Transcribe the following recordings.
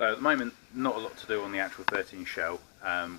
At the moment, not a lot to do on the actual 13 shell.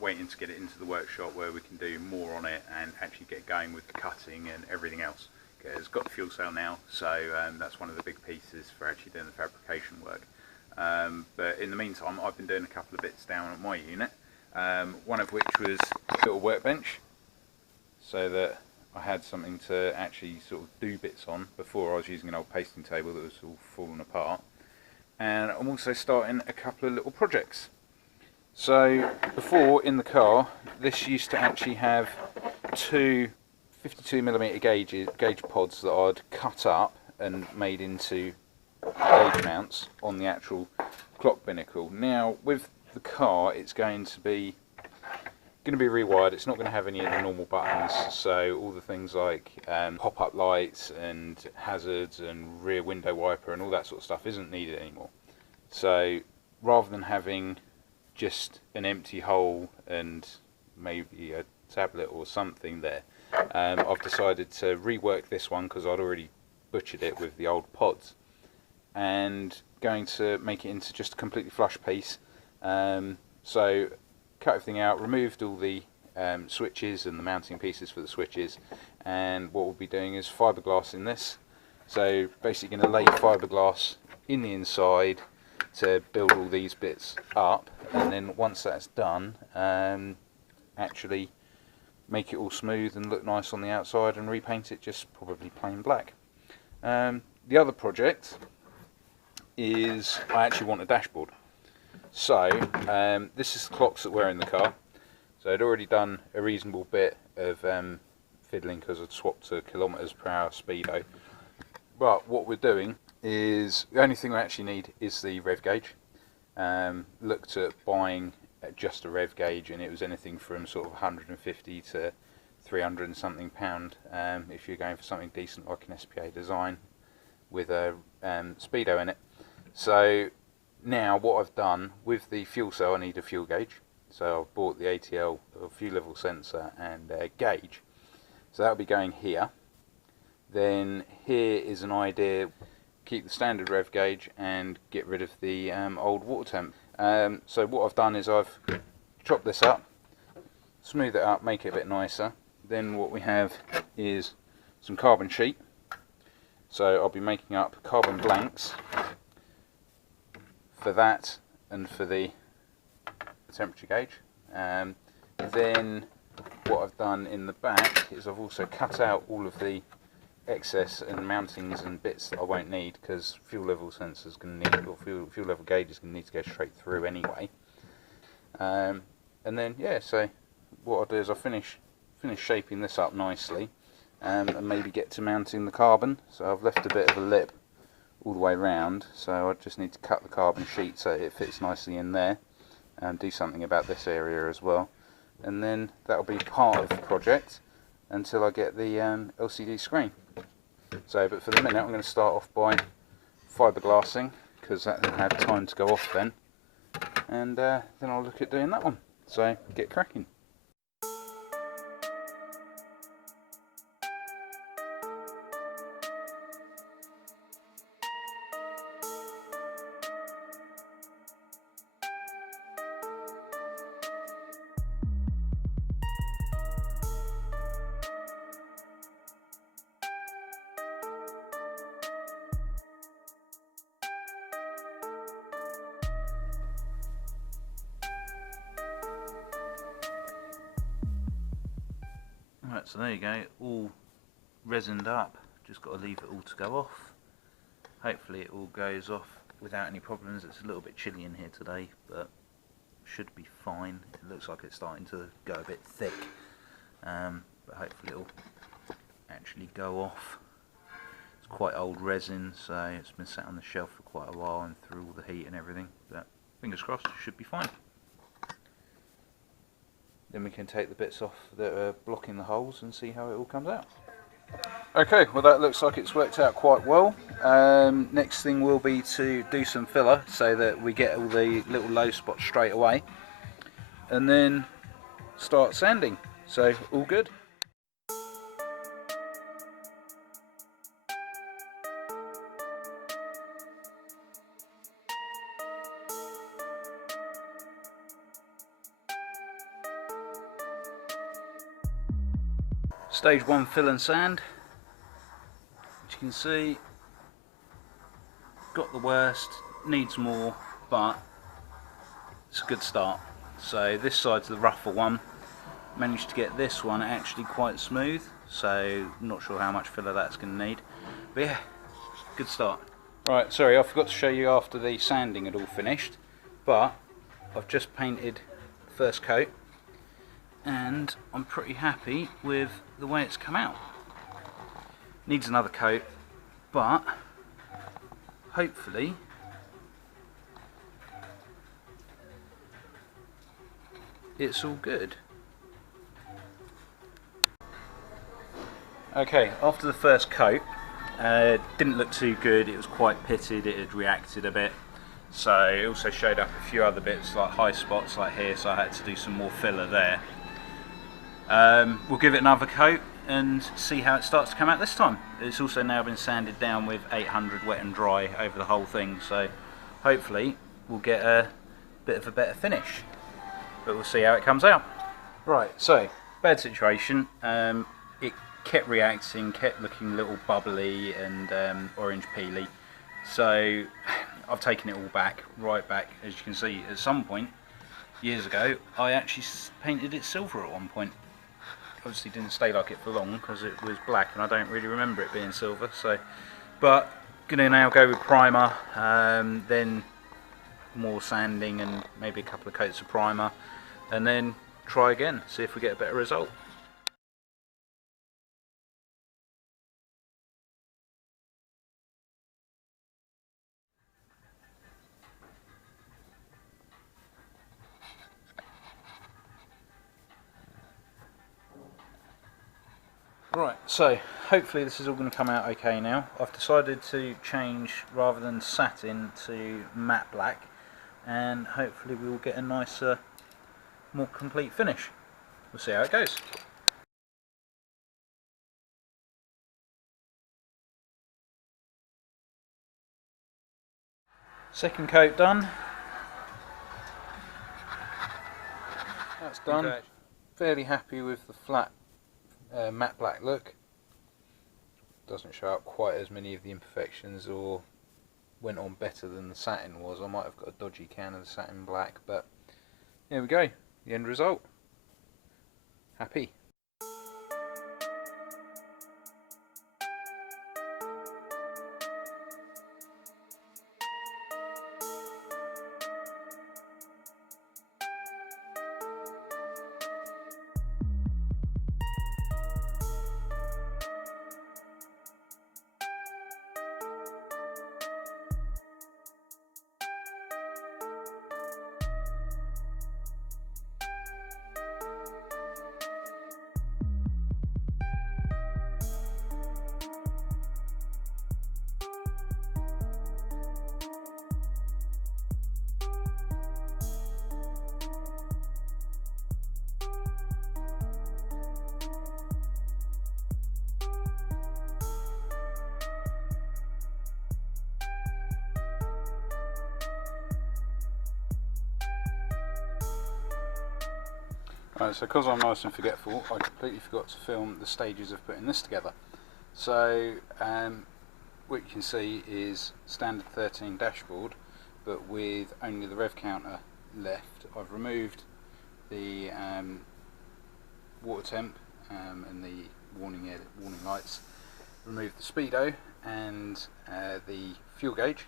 Waiting to get it into the workshop where we can do more on it and actually get going with the cutting and everything else. It's got the fuel cell now, so that's one of the big pieces for actually doing the fabrication work. But in the meantime, I've been doing a couple of bits down at my unit. One of which was a little workbench, so that I had something to actually sort of do bits on. Before I was using an old pasting table that was all falling apart. And I'm also starting a couple of little projects. So before, in the car, this used to actually have two 52mm gauge pods that I'd cut up and made into gauge mounts on the actual clock binnacle. Now with the car, it's going to be rewired. It's not going to have any of the normal buttons, so all the things like pop-up lights and hazards and rear window wiper and all that sort of stuff isn't needed anymore. So rather than having just an empty hole and maybe a tablet or something there, I've decided to rework this one because I'd already butchered it with the old pods, and going to make it into just a completely flush piece. So cut everything out, removed all the switches and the mounting pieces for the switches, and what we'll be doing is fiberglass in this. So basically going to lay fiberglass in the inside to build all these bits up, and then once that's done, actually make it all smooth and look nice on the outside and repaint it just probably plain black. The other project is I actually want a dashboard. So this is the clocks that were in the car. So I'd already done a reasonable bit of fiddling because I'd swapped to km/h speedo. But what we're doing is, the only thing we actually need is the rev gauge. Looked at buying just a rev gauge, and it was anything from sort of 150 to 300 and something pound if you're going for something decent like an SPA design with a speedo in it. So now what I've done with the fuel cell, I need a fuel gauge. So I've bought the ATL fuel level sensor and a gauge. So that'll be going here. Then here is an idea, keep the standard rev gauge and get rid of the old water temp. So what I've done is I've chopped this up, smooth it up, make it a bit nicer. Then what we have is some carbon sheet. So I'll be making up carbon blanks for that and for the temperature gauge. Then what I've done in the back is I've also cut out all of the excess and mountings and bits that I won't need, because fuel level sensors going to need, or fuel level gauge is going to need to go straight through anyway. And then yeah, so what I'll do is I'll finish shaping this up nicely, and maybe get to mounting the carbon. So I've left a bit of a lip all the way around, so I just need to cut the carbon sheet so it fits nicely in there, and do something about this area as well. And then that'll be part of the project until I get the LCD screen. So, but for the minute I'm going to start off by fiberglassing, because that will have time to go off then, and then I'll look at doing that one. So get cracking. Right, so there you go, all resined up, just got to leave it all to go off. Hopefully it all goes off without any problems. It's a little bit chilly in here today, but should be fine. It looks like it's starting to go a bit thick, but hopefully it'll actually go off. It's quite old resin, so it's been sat on the shelf for quite a while and through all the heat and everything, but fingers crossed, it should be fine. Then we can take the bits off that are blocking the holes and see how it all comes out. Okay, well that looks like it's worked out quite well. Next thing will be to do some filler so that we get all the little low spots straight away, and then start sanding. So all good. Stage 1 fill and sand. As you can see, got the worst, needs more, but it's a good start. So this side's the rougher one. Managed to get this one actually quite smooth, so not sure how much filler that's going to need. But yeah, good start. Right, sorry, I forgot to show you after the sanding had all finished, but I've just painted the first coat and I'm pretty happy with the way it's come out. Needs another coat, but hopefully it's all good. Okay, after the first coat, didn't look too good. It was quite pitted, it had reacted a bit, so it also showed up a few other bits like high spots like here, so I had to do some more filler there. We'll give it another coat and see how it starts to come out this time. It's also now been sanded down with 800 wet and dry over the whole thing, so hopefully we'll get a bit of a better finish, but we'll see how it comes out. Right, so bad situation. It kept reacting, kept looking a little bubbly and orange peely, so I've taken it all back, right back. As you can see, at some point years ago I actually painted it silver at one point. Obviously didn't stay like it for long because it was black and I don't really remember it being silver, so but gonna now go with primer, then more sanding and maybe a couple of coats of primer, and then try again, see if we get a better result. Right, so hopefully this is all going to come out okay now. I've decided to change, rather than satin, to matte black, and hopefully we will get a nicer, more complete finish. We'll see how it goes. Second coat done. That's done. Okay. Fairly happy with the flat matte black look. Doesn't show up quite as many of the imperfections, or went on better than the satin was. I might have got a dodgy can of the satin black, but there we go, the end result. Happy. Right, so because I'm nice and forgetful, I completely forgot to film the stages of putting this together. So what you can see is standard 13 dashboard, but with only the rev counter left. I've removed the water temp and the warning lights, removed the speedo and the fuel gauge.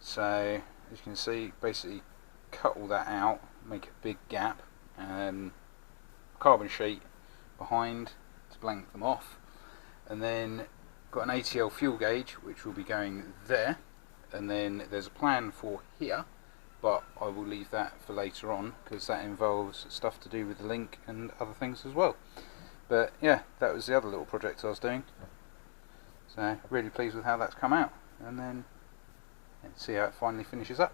So as you can see, basically cut all that out, make a big gap, carbon sheet behind to blank them off, and then got an ATL fuel gauge which will be going there, and then there's a plan for here, but I will leave that for later on because that involves stuff to do with the link and other things as well. But yeah, that was the other little project I was doing, so really pleased with how that's come out, and then see how it finally finishes up.